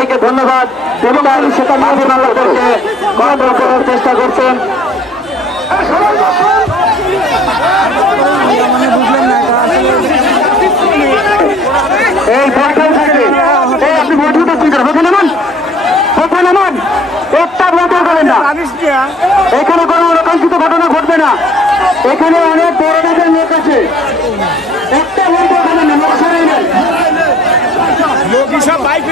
যে ভাইকে ধন্যবাদ এবং সেটা মাঝে মাল্লাদেরকে কন্ট্রোল করার চেষ্টা করছেন। এই একটা এখানে কোনো অনাকাঙ্ক্ষিত ঘটনা ঘটবে না। এখানে অনেক বড় নেতার লোক আছে। একটা ভোটও করেন না, লোক সরাই নেন সব বাইক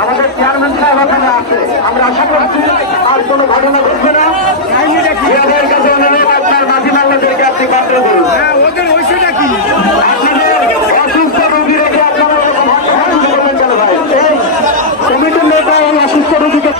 আমাদের চেয়ারম্যান সাহেব ওখানে আছে। আমরা আশা করছি আর কোনো ঘটনা ঘটবে না মেয়েদের কাছে অনুরোধ আপনার মাঝি মাল্লাদেরকে আপনি পাত্র করুন হ্যাঁ ওদের ওইটা কি আপনাদের অসুস্থ রোগী রেখে আপনারা এরকম হট্টাহাসি করবেন কেন ভাই? এই কমিটির নেতা এই অসুস্থ রোগীকে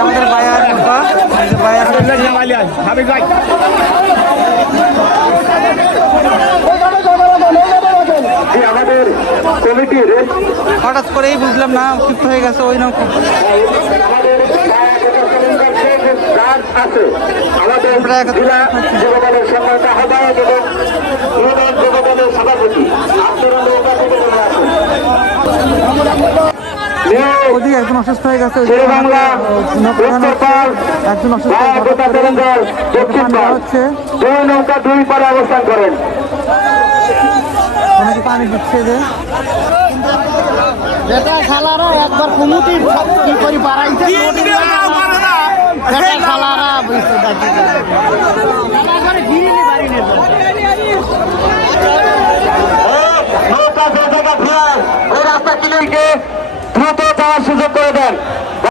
আমাদের বায়ার বায়ার হাবিব ভাই আমাদের কমিটির হঠাৎ করেই বুঝলাম না ক্ষিপ্ত হয়ে গেছে ওই নৌকো আছে আমাদের জেলা। যুবদলের সম্মানিত আহ্বায়ক এবং ইউনিয়ন যুবদলের সভাপতি ওদিকে একজন অসুস্থ হয়ে গেছে একজন অসুস্থ হচ্ছে। দুই নৌকা দুই পারে অবস্থান করেন। অনেকে পানি দিচ্ছে যে। বেটা শালারা একবার কুমুটি কি করি পারাইছে সুযোগ করে দেন